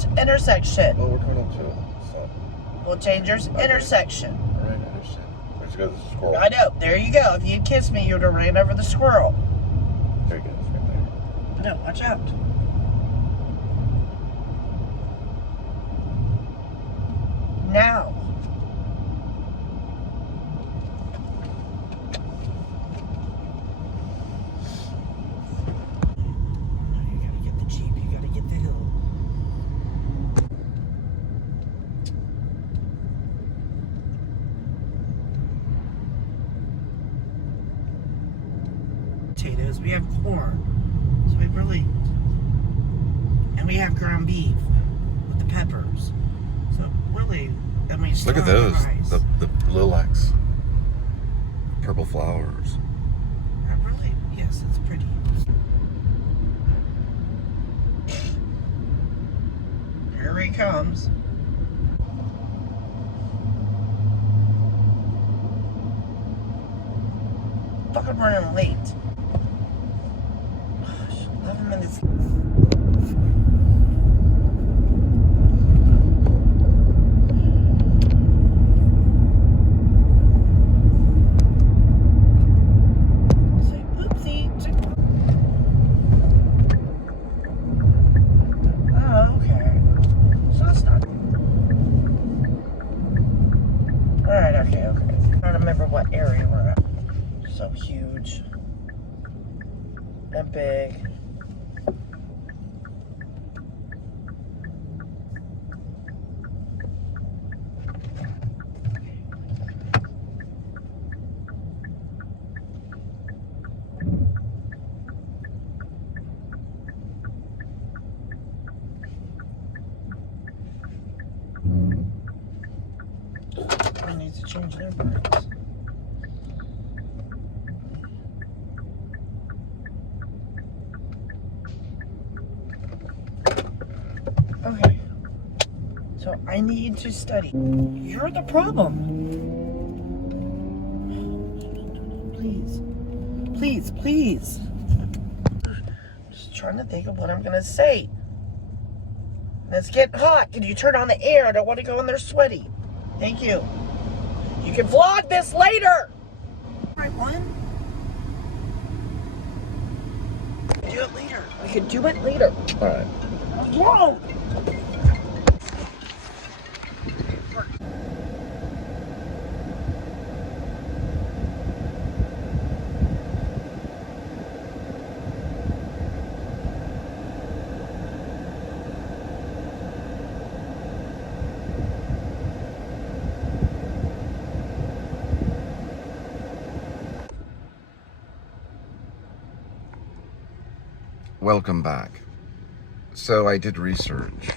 changer's intersection. Well, we're coming up to it, so. Well, changer's intersection. All right, I understand. Let's go to the squirrel. I know. There you go. If you'd kissed me, you would have ran over the squirrel. There you go. It's right there. No, watch out. Now. You gotta get the Jeep. You gotta get the hill. Potatoes. We have corn. So we really. And we have ground beef with the peppers. So really, I mean, Look at those, the lilacs, purple flowers. Really, yes, it's pretty. Here he comes. Fucking running late. Gosh, 11 minutes. Area we're at. So huge and big. I need to change their brakes. Okay, so I need to study. You're the problem. Please, please, please. I'm just trying to think of what I'm gonna say. It's getting hot. Can you turn on the air? I don't want to go in there sweaty. Thank you. You can vlog this later. Right one. Do it later. We can do it later. All right. Whoa! Welcome back. So I did research.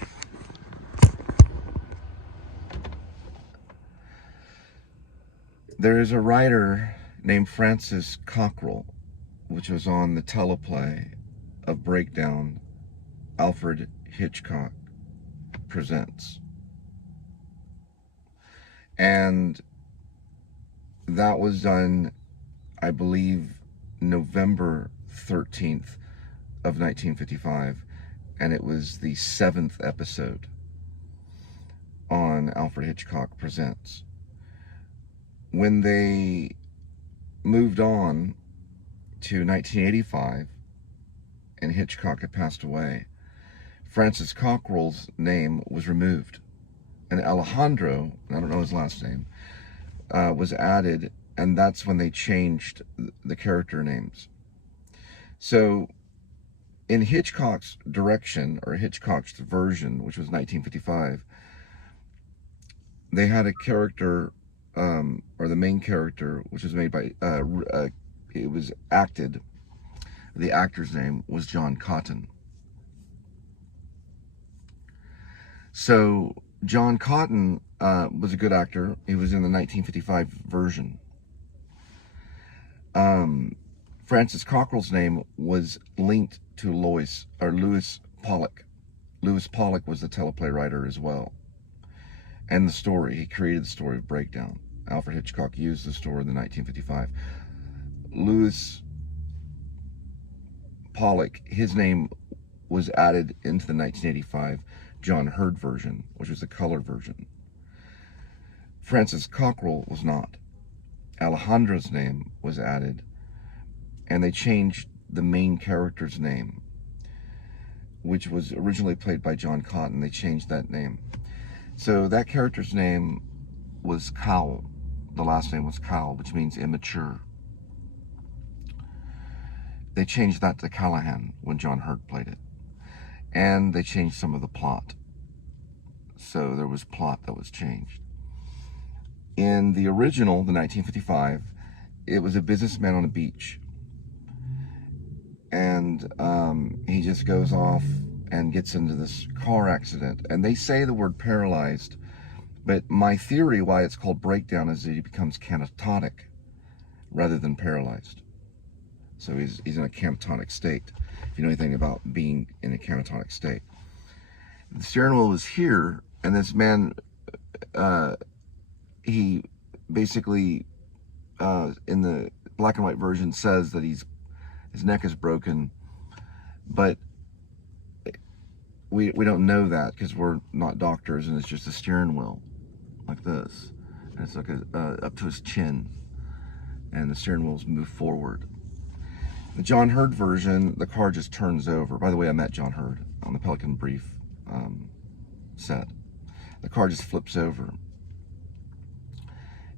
There is a writer named Francis Cockrell, which was on the teleplay of Breakdown, Alfred Hitchcock Presents. And that was done, I believe, November 13th of 1955. And it was the 7th episode on Alfred Hitchcock Presents. When they moved on to 1985 and Hitchcock had passed away, Francis Cockrell's name was removed. And Alejandro, I don't know his last name, was added, and that's when they changed the character names. So in Hitchcock's direction, or Hitchcock's version, which was 1955, they had a character, or the main character, which was made by, it was acted, the actor's name was John Cotton. So John Cotton was a good actor. He was in the 1955 version. Francis Cockrell's name was linked to Lewis Pollock. Lewis Pollock was the teleplay writer as well. And the story, he created the story of Breakdown. Alfred Hitchcock used the story in the 1955. Lewis Pollock, his name was added into the 1985 John Hurd version, which was the color version. Francis Cockrell was not. Alejandra's name was added, and they changed the main character's name, which was originally played by John Cotton. They changed that name. So that character's name was Cowell. The last name was Cowell, which means immature. They changed that to Callahan when John Hurt played it. And they changed some of the plot. So there was plot that was changed. In the original, the 1955, it was a businessman on a beach. And he just goes off and gets into this car accident. And they say the word paralyzed, but my theory why it's called breakdown is that he becomes catatonic rather than paralyzed. So he's in a catatonic state, if you know anything about being in a catatonic state. The steering wheel is here, and this man, he basically, in the black and white version, says that his neck is broken, but we don't know that because we're not doctors, and it's just a steering wheel like this, and it's like up to his chin, and the steering wheels move forward. The John Hurd version, the car just turns over. By the way, I met John Hurd on the Pelican Brief set. The car just flips over,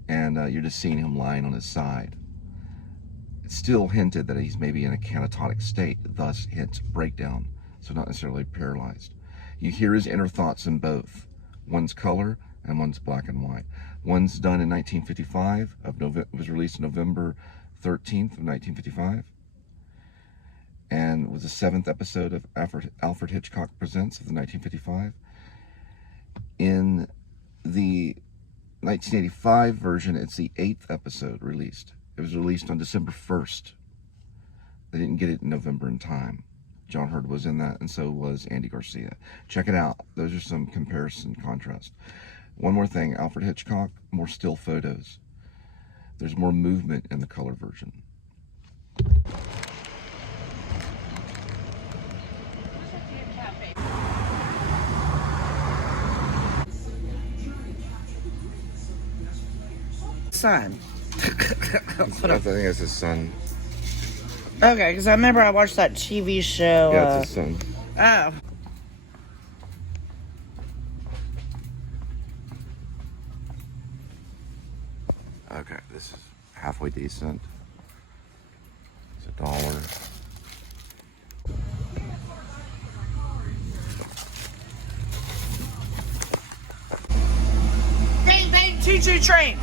and you're just seeing him lying on his side. It's still hinted that he's maybe in a catatonic state, thus hence breakdown, so not necessarily paralyzed. You hear his inner thoughts in both. One's color and one's black and white. One's done in 1955, was released November 13th of 1955, and was the 7th episode of Alfred Hitchcock Presents of the 1955. In the 1985 version, it's the 8th episode released. It was released on December 1st. They didn't get it in November in time. John Hurd was in that, and so was Andy Garcia. Check it out. Those are some comparison contrast. One more thing, Alfred Hitchcock, more still photos. There's more movement in the color version. Son. I think it's his son. Okay, because I remember I watched that TV show. Yeah, it's his son. Oh. Okay, this is halfway decent. It's $1. Bang, bang, choo-choo train.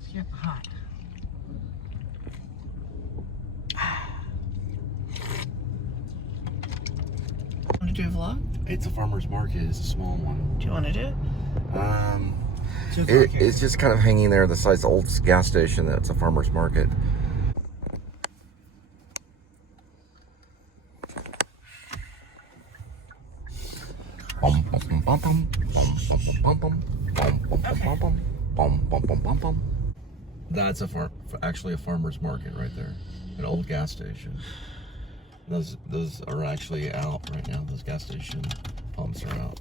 It's getting hot. Want to do a vlog? It's a farmer's market. It's a small one. Do you want to do it? It's just kind of hanging there besides the old gas station that's a farmer's market. That's actually a farmer's market right there, an old gas station. Those are actually out right now. Those gas station pumps are out.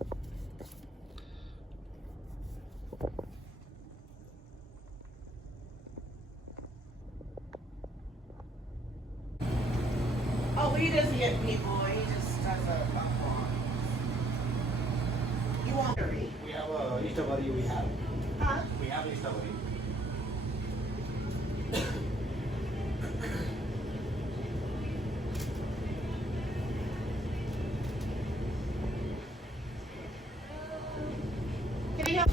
Oh, he doesn't get people. He just does a vlog. You want to read? We have A.D.W.C. We have. Huh? We have A.D.W.C. Can you help?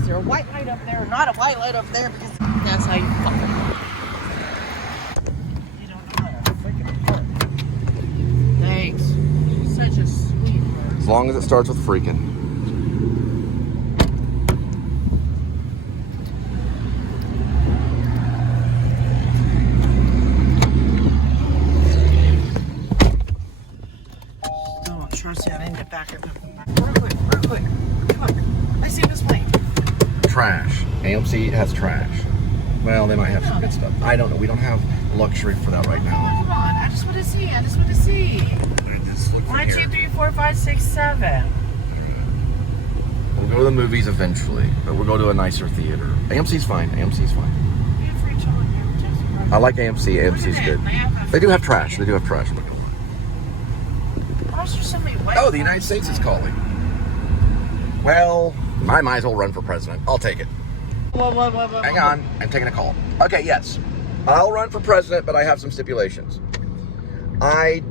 is there a white light up there or not a white light up there? Because that's how you fucking work. You don't know how to freaking work. Thanks. You're such a sweetheart. As long as it starts with freaking. Don't trust you. I didn't get back up. Real quick, real quick. Look, I see this plane. Trash. AMC has trash. Well, they might have some good stuff. I don't know. We don't have luxury for that right now. Hold on. I just want to see. I just want to see. Just look 1, 2, 3, 4, 5, 6, 7. We'll go to the movies eventually, but we'll go to a nicer theater. AMC's fine. AMC's fine. We have free children here. I like AMC. AMC's good. They do have trash. They do have trash. Why is there so many white Oh, the United States is calling. Well, I might as well run for president. I'll take it. Whoa. Hang on, I'm taking a call. Okay, yes. I'll run for president, but I have some stipulations. I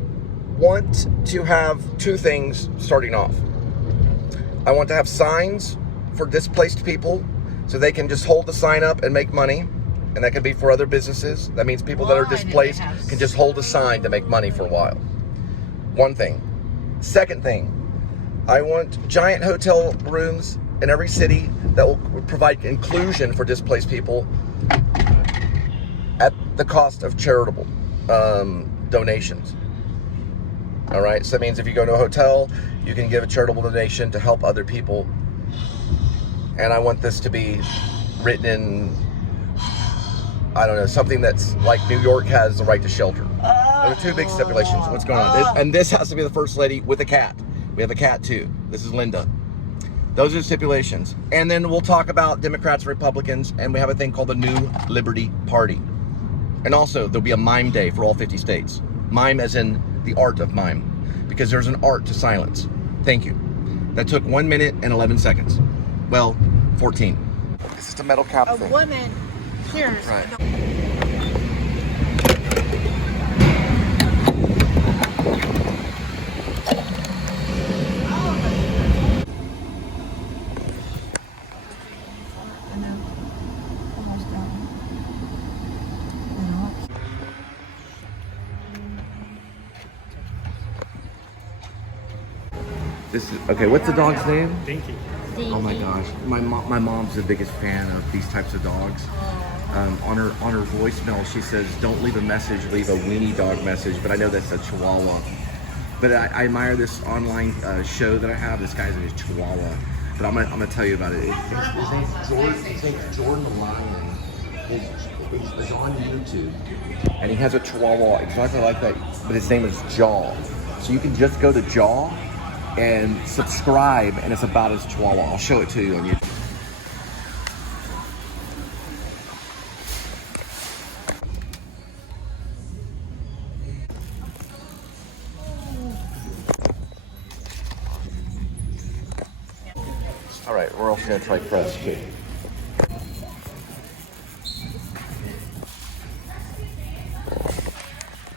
want to have two things starting off. I want to have signs for displaced people so they can just hold the sign up and make money. And that could be for other businesses. That means people that are displaced can just hold a sign to make money for a while. One thing. Second thing, I want giant hotel rooms in every city that will provide inclusion for displaced people at the cost of charitable donations. All right, so that means if you go to a hotel, you can give a charitable donation to help other people. And I want this to be written in, I don't know, something that's like New York has the right to shelter. Those are two big stipulations. What's going on? And this has to be the first lady with a cat. We have a cat too. This is Linda. Those are the stipulations. And then we'll talk about Democrats and Republicans, and we have a thing called the New Liberty Party. And also, there'll be a mime day for all 50 states. Mime as in the art of mime, because there's an art to silence. Thank you. That took 1 minute and 11 seconds. Well, 14. It's just a metal cap thing. A woman. Cheers. Right. This is okay. What's the dog's name? Dinky. Oh my gosh, my mom's the biggest fan of these types of dogs. On her voicemail, she says, "Don't leave a message, leave a weenie dog message." But I know that's a Chihuahua. But I admire this online show that I have. This guy's name is Chihuahua. But I'm gonna tell you about it. His name's Jordan the Lion. He's on YouTube, and he has a Chihuahua exactly like that. But his name is Jaw. So you can just go to Jaw and subscribe, and it's about his Chihuahua. I'll show it to you on YouTube. All right, we're also gonna try Crest too.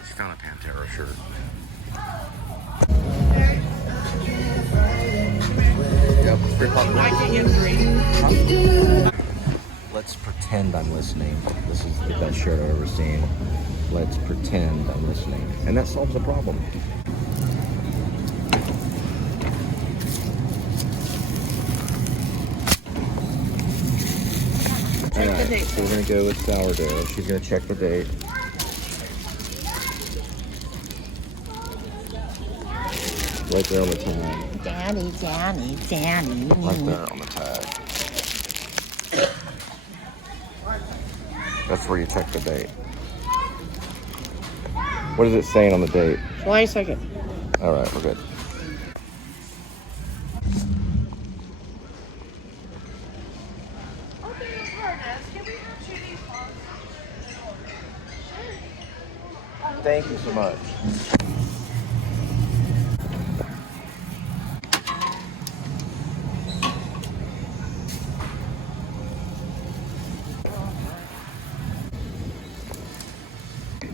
She found a Pantera shirt. Yep, it's pretty popular. I can get 3. Let's pretend I'm listening. This is the best shirt I've ever seen. Let's pretend I'm listening. And that solves the problem. Check the date. So we're gonna go with sourdough. She's gonna check the date. Right there on the tag. Daddy. Right there on the tag. That's where you check the date. What is it saying on the date? July 2nd. All right, we're good. Thank you so much.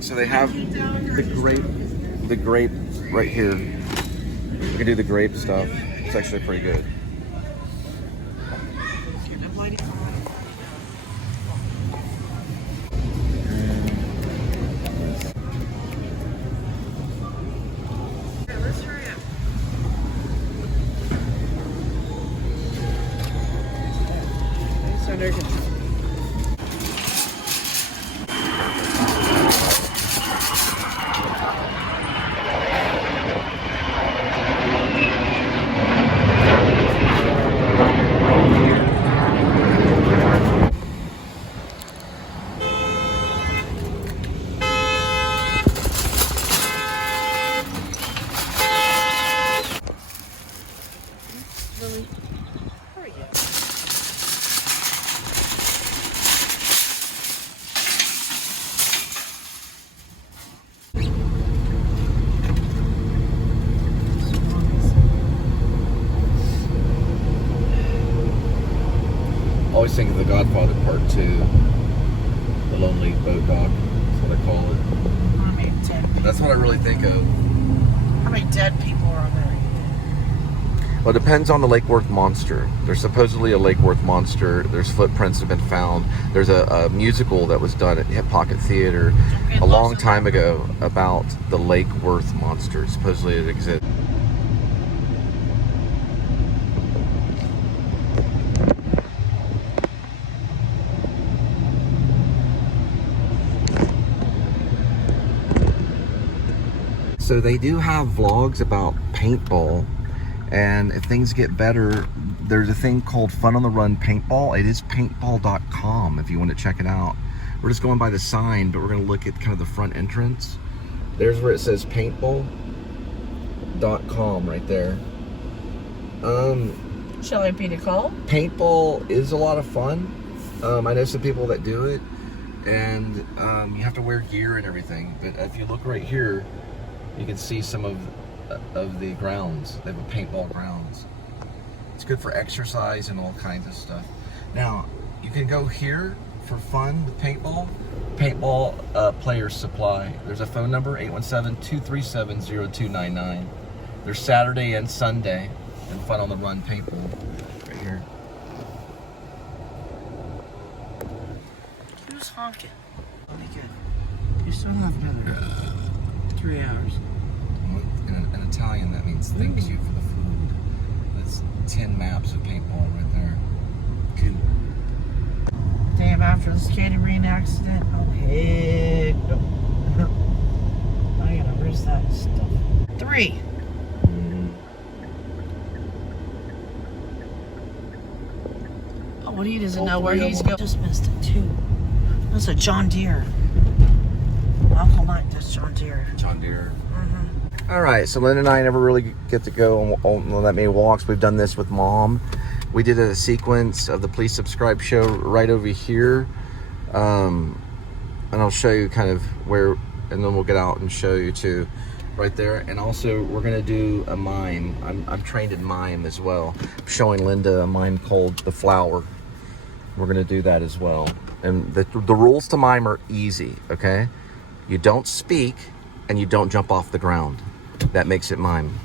So they have the grape right here. We can do the grape stuff. It's actually pretty good. always think of The Godfather Part 2. The Lonely Boat Dog. That's what I call it. How many dead people? That's what I really think of. How many dead people are on there? Well, it depends on the Lake Worth monster. There's supposedly a Lake Worth monster. There's footprints that have been found. There's a musical that was done at Hip Pocket Theater a long time ago about the Lake Worth monster. Supposedly it exists. So they do have vlogs about paintball, and if things get better, there's a thing called Fun on the Run Paintball. It is paintball.com if you want to check it out. We're just going by the sign, but we're going to look at kind of the front entrance. There's where it says paintball.com right there. Shall I be to call? Paintball is a lot of fun. I know some people that do it, and you have to wear gear and everything. But if you look right here, you can see some of the grounds. They have a paintball grounds. It's good for exercise and all kinds of stuff. Now, you can go here for fun with paintball. Paintball Players Supply. There's a phone number, 817-237-0299. There's Saturday and Sunday, and Fun on the Run paintball right here. Who's honking? Let me get. You still have another 3 hours. In Italian, that means thank you for the food. That's 10 maps of paintball right there. Cool. Damn, after the skating ring accident. Oh, heck no. I gotta risk that stuff. 3. Oh, what he doesn't know where he's going. Just missed it, too. That's a John Deere. Uncle Mike, that's John Deere. John Deere. All right, so Linda and I never really get to go on that many walks. We've done this with Mom. We did a sequence of the Please Subscribe show right over here. And I'll show you kind of where, and then we'll get out and show you too, right there. And also we're gonna do a mime. I'm trained in mime as well. I'm showing Linda a mime called The Flower. We're gonna do that as well. And the rules to mime are easy, okay? You don't speak and you don't jump off the ground. That makes it mime.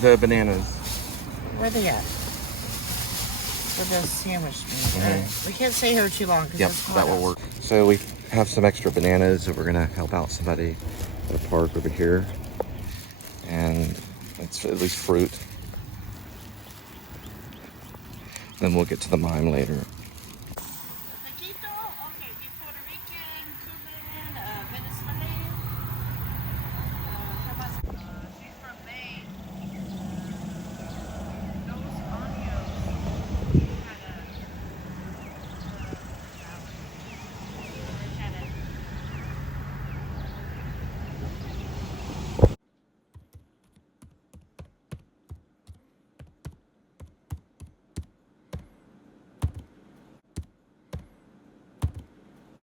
The bananas. Where are they at? For the sandwich meat. We can't stay here too long. Yep, that will work. So we have some extra bananas that we're gonna help out somebody at a park over here. And it's at least fruit. Then we'll get to the mime later.